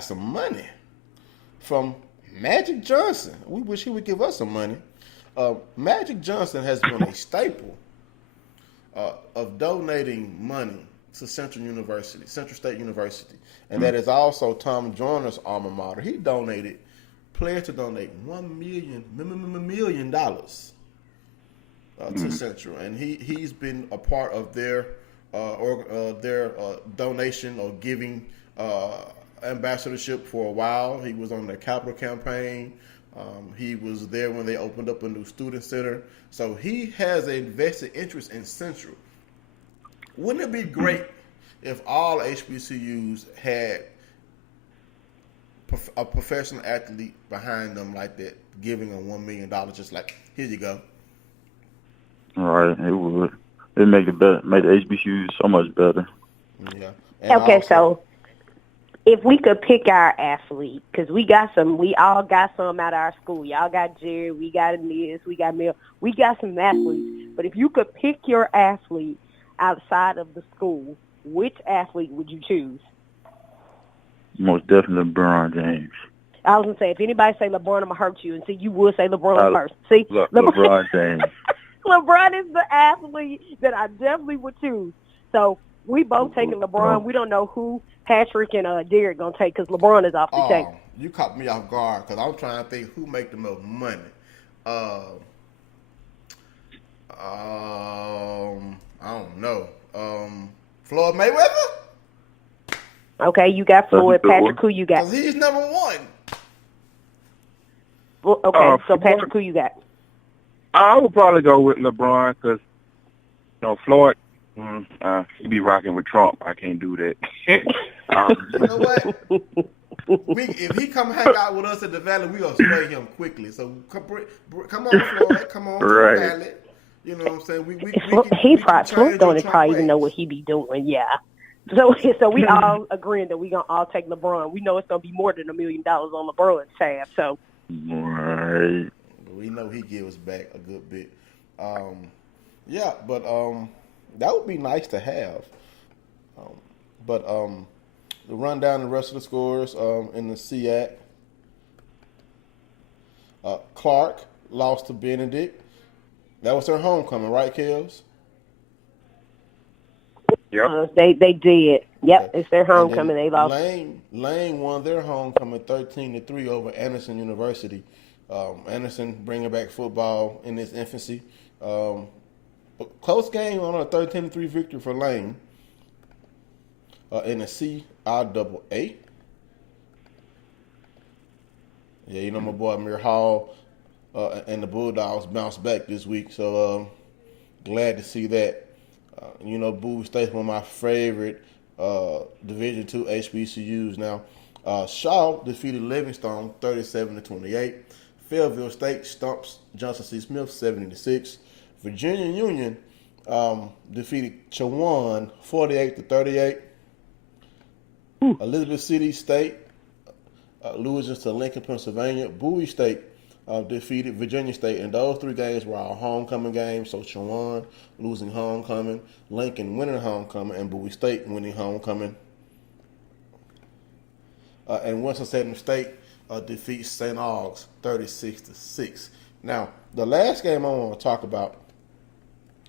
some money from Magic Johnson. We wish he would give us some money. Magic Johnson has been a staple of donating money to Central State University. And that is also Tom Joyner's alma mater. He pledged to donate $1 million to Central. And he's been a part of their donation or giving ambassadorship for a while. He was on their capital campaign. He was there when they opened up a new student center. So he has a vested interest in Central. Wouldn't it be great if all HBCUs had a professional athlete behind them like that, giving them $1 million, just like, here you go? All right, it would. It'd make the HBCUs so much better. Yeah. Okay, so if we could pick our athlete, because we all got some at our school. Y'all got Jerry, we got Aeneas, we got Mel. We got some athletes. But if you could pick your athlete outside of the school, which athlete would you choose? Most definitely LeBron James. I was gonna say, if anybody say LeBron, I'm gonna hurt you, and see, you would say LeBron first. See, LeBron James. LeBron is the athlete that I definitely would choose. So we both taking LeBron. We don't know who Patrick and Derek gonna take because LeBron is off the table. You caught me off guard because I'm trying to think who make the most money. I don't know. Floyd Mayweather? Okay, you got Floyd. Patrick, who you got? Because he's number one. Well, okay, so Patrick, who you got? I would probably go with LeBron because, Floyd, he be rocking with Trump. I can't do that. You know what? If he come hang out with us at the Valley, we gonna sway him quickly. So come on, Floyd. Come on to the Valley. You know what I'm saying? Floyd don't probably even know what he be doing. Yeah. So we all agreeing that we gonna all take LeBron. We know it's gonna be more than $1 million on LeBron's tab. So. Right. We know he gives back a good bit. But that would be nice to have. To run down the rest of the scores in the SEAC. Clark lost to Benedict. That was their homecoming, right, Kels? Yep. They did. Yep, Okay. It's their homecoming. They lost. Lane won their homecoming 13-3 over Anderson University. Anderson bringing back football in its infancy. Close game on a 13-3 victory for Lane. In the CIAA. Yeah, my boy Amir Hall and the Bulldogs bounced back this week, so glad to see that. Bowie State's one of my favorite Division II HBCUs now. Shaw defeated Livingstone 37-28. Fayetteville State stumps Johnson C. Smith 70-6. Virginia Union defeated Chowan 48-38. Elizabeth City State loses to Lincoln, Pennsylvania. Bowie State defeated Virginia State, and those three games were our homecoming games. So Chowan losing homecoming, Lincoln winning homecoming, and Bowie State winning homecoming. And Winston-Salem State defeats St. Aug's 36-6. Now, the last game I want to talk about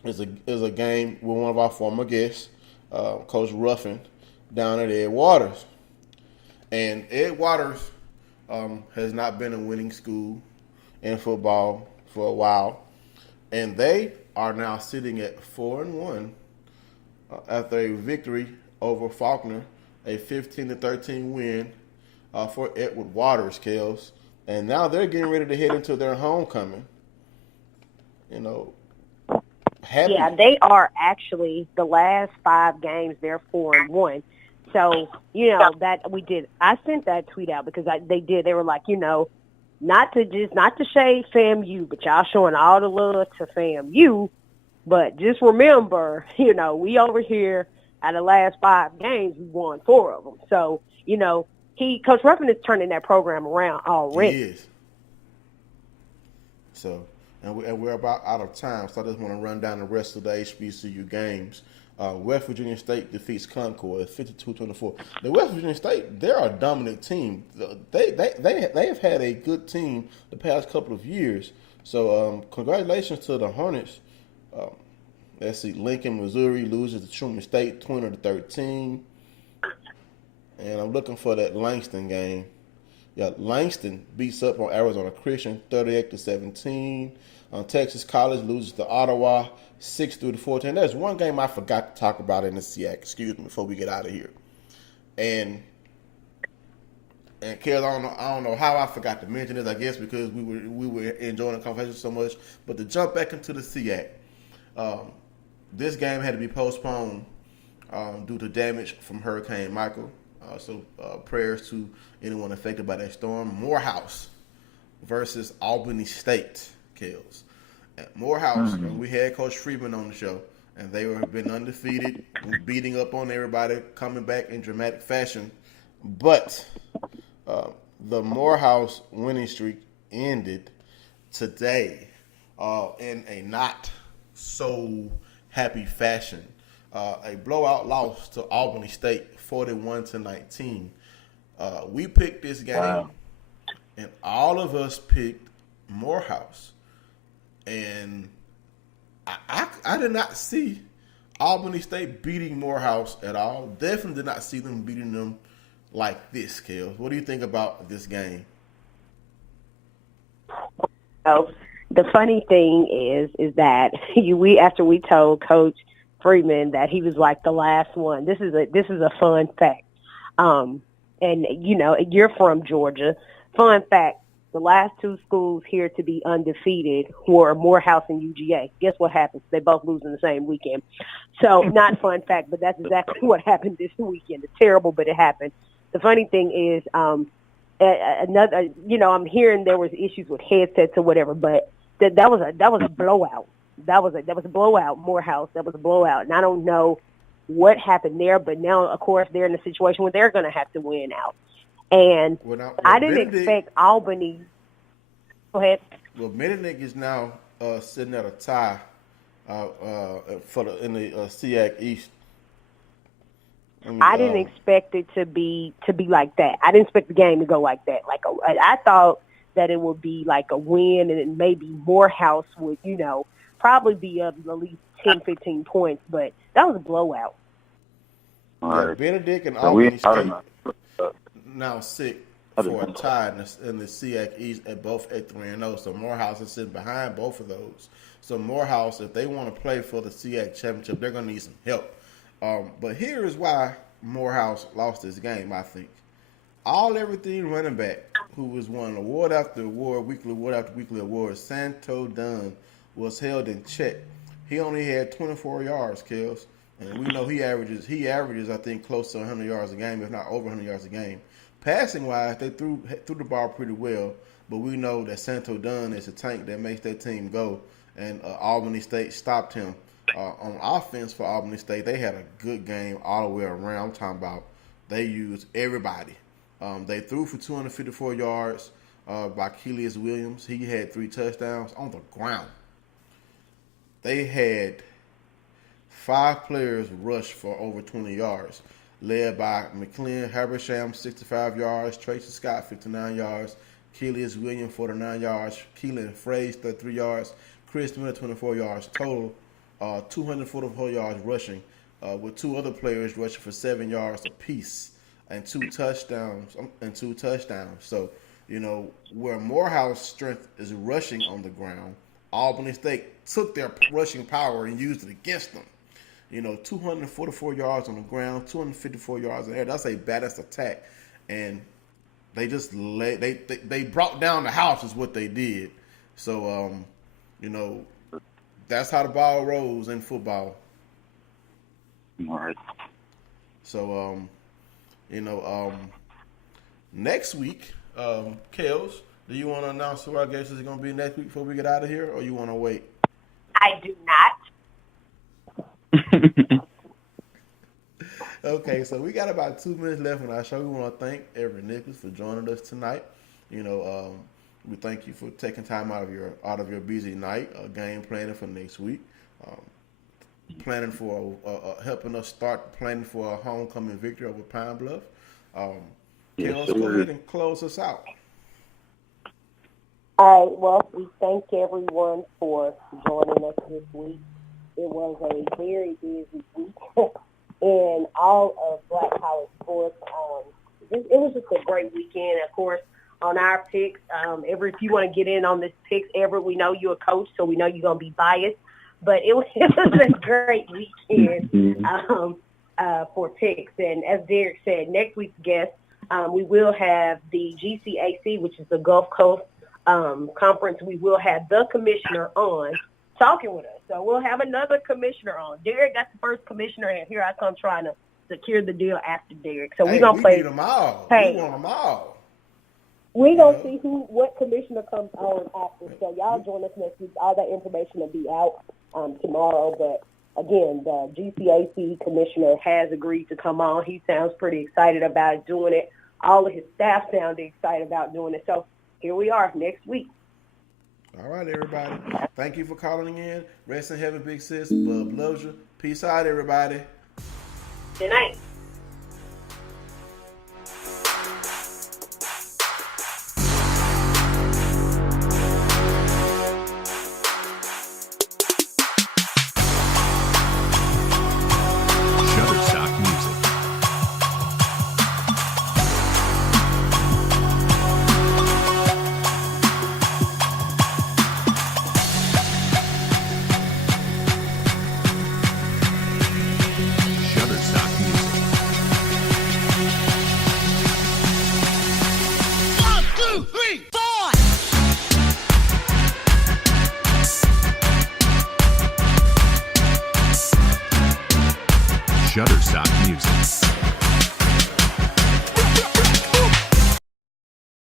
is a game with one of our former guests, Coach Ruffin, down at Ed Waters. And Ed Waters has not been a winning school in football for a while. And they are now sitting at 4-1 after a victory over Faulkner, a 15-13 win for Edward Waters, Kels. And now they're getting ready to head into their homecoming. Happy. Yeah, they are actually the last 5 games. They're 4-1. So that we did. I sent that tweet out because they did. They were like, not to shade FAMU, but y'all showing all the love to FAMU. But just remember, we over here out of the last 5 games, we won 4 of them. So Coach Ruffin is turning that program around already. He is. So, and we're about out of time, so I just want to run down the rest of the HBCU games. West Virginia State defeats Concord 52-24. The West Virginia State, they're a dominant team. They have had a good team the past couple of years. So congratulations to the Hornets. Let's see, Lincoln, Missouri loses to Truman State 20-13. And I'm looking for that Langston game. Yeah, Langston beats up on Arizona Christian 38-17. Texas College loses to Ottawa 6-14. There's one game I forgot to talk about in the SEAC. Excuse me, before we get out of here. And Kels, I don't know how I forgot to mention this. I guess because we were enjoying the conversation so much. But to jump back into the SEAC, this game had to be postponed due to damage from Hurricane Michael. So prayers to anyone affected by that storm. Morehouse versus Albany State, Kels. At Morehouse, we had Coach Freeman on the show, and they have been undefeated, beating up on everybody, coming back in dramatic fashion. But the Morehouse winning streak ended today in a not so happy fashion. A blowout loss to Albany State, 41-19. We picked this game, Wow. and all of us picked Morehouse. And I did not see Albany State beating Morehouse at all. Definitely did not see them beating them like this, Kels. What do you think about this game? So the funny thing is that after we told Coach Freeman that he was like the last one. This is a fun fact. And you're from Georgia. Fun fact: the last two schools here to be undefeated were Morehouse and UGA. Guess what happens? They both lose in the same weekend. So not fun fact, but that's exactly what happened this weekend. It's terrible, but it happened. The funny thing is, another, I'm hearing there was issues with headsets or whatever, but that was a blowout. That was a blowout. Morehouse. That was a blowout, and I don't know what happened there, but now, of course, they're in a situation where they're going to have to win out. And I didn't expect Albany. Go ahead. Well, Benedict is now sitting at a tie in the SEAC East. I didn't expect it to be like that. I didn't expect the game to go like that. I thought that it would be like a win, and then maybe Morehouse would, probably be up at least 10, 15 points. But that was a blowout. Yeah, Benedict and Albany State now sit for a tie in the SEAC East at both at 3-0. So Morehouse is sitting behind both of those. So Morehouse, if they want to play for the SEAC championship, they're going to need some help. But here is why Morehouse lost this game, I think. Everything running back who was won award after award, weekly award after weekly award, Santo Dunn, was held in check. He only had 24 yards, Kels. And we know he averages, I think, close to 100 yards a game, if not over 100 yards a game. Passing-wise, they threw the ball pretty well, but we know that Santo Dunn is a tank that makes that team go, and Albany State stopped him. On offense for Albany State, they had a good game all the way around. I'm talking about they used everybody. They threw for 254 yards by Keelius Williams. He had 3 touchdowns on the ground. They had 5 players rush for over 20 yards, led by McLean Habersham, 65 yards, Tracy Scott, 59 yards, Keelius Williams, 49 yards, Keelan Fraze, 33 yards, Chris Miller, 24 yards, total 244 yards rushing, with 2 other players rushing for 7 yards apiece and 2 touchdowns. So, where Morehouse strength is rushing on the ground, Albany State took their rushing power and used it against them. 244 yards on the ground, 254 yards in the air. That's a balanced attack, and they just they brought down the house is what they did. So, that's how the ball rolls in football. All right. So, next week, Kels, do you want to announce who our guest is going to be next week before we get out of here, or you want to wait? I do not. Okay, so we got about 2 minutes left in our show. We want to thank Everett Nicholas for joining us tonight. We thank you for taking time out of your busy night, game planning for next week, planning for helping us start planning for a homecoming victory over Pine Bluff. Kels, go ahead and close us out. All right. Well, we thank everyone for joining us this week. It was a very busy week in all of Black college sports. It was just a great weekend. Of course, on our picks, Everett, if you want to get in on this picks, Everett, we know you're a coach, so we know you're going to be biased. But it was a great weekend for picks. And as Derek said, next week's guest, we will have the GCAC, which is the Gulf Coast Conference. We will have the commissioner on talking with us. So we'll have another commissioner on. Derek got the first commissioner, and here I come trying to secure the deal after Derek. So we're going to play. Need them all. Hey, we want them all. We're going to see what commissioner comes on after. So y'all join us next week. All that information will be out tomorrow. But, again, the GCAC commissioner has agreed to come on. He sounds pretty excited about doing it. All of his staff sounded excited about doing it. So here we are next week. All right, everybody. Thank you for calling in. Rest in heaven, big sis. Bub loves you. Peace out, everybody. Good night.